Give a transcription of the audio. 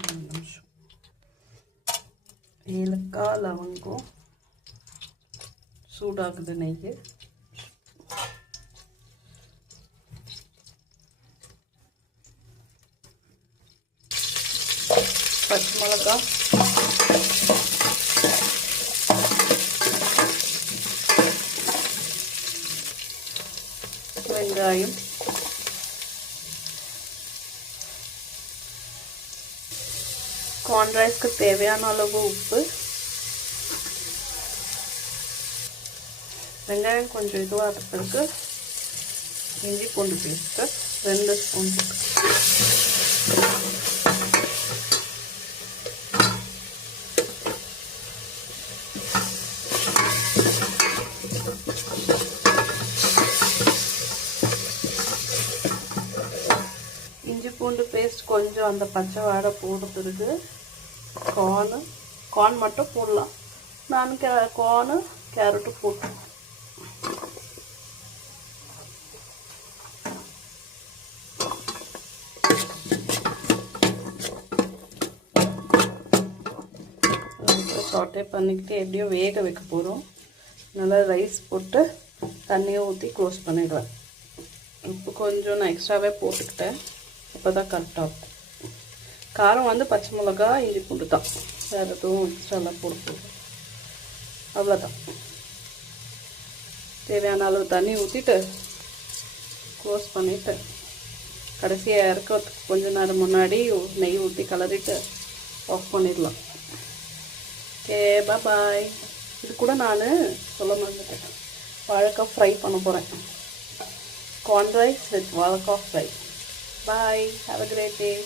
ஒரு நிமிஷம். ஏலக்காய், லவங்கம், சூடாகுது நெய். பச்சை மிளகாய், வெங்காயம், கார்ன் ரைஸ்க்கு தேவையான அளவு உப்பு. வெங்காயம் கொஞ்சம் இதுவாக பிறகு இஞ்சி பூண்டு பேஸ்ட்டு 2 ஸ்பூன். இஞ்சி பூண்டு பேஸ்ட் கொஞ்சம் அந்த பச்சை வாடை போடுறதுக்கு கார்ன் மட்டும் போடலாம். நான் கார்னு கேரட்டு போட்டேன். சாட்டே பண்ணிக்கிட்டு எப்படியும் வேக வைக்க போகிறோம். நல்லா ரைஸ் போட்டு தண்ணியை ஊற்றி க்ளோஸ் பண்ணிடுவேன். உப்பு கொஞ்சம் நான் எக்ஸ்ட்ராவே போட்டுக்கிட்டேன், அப்போ தான் கரெக்டாக இருக்கும். காரம் வந்து பச்சை மிளகா, இஞ்சி பூண்டு தான், வேறு எதுவும் எக்ஸ்ட்ராலாம் போட்டு அவ்வளோதான். தேவையான அளவு தண்ணி ஊற்றிட்டு க்ளோஸ் பண்ணிவிட்டு கடைசியாக இறக்கிறதுக்கு கொஞ்ச நேரம் முன்னாடி நெய் ஊற்றி கலரிட்டு ஆஃப் பண்ணிடலாம். ஓகே, பாய். இது கூட நான் சொல்ல மறந்துட்டேன், வாழைக்காய் ஃப்ரை பண்ண போகிறேன். Corn rice with வாழைக்காய் fry. Bye. Have a great day.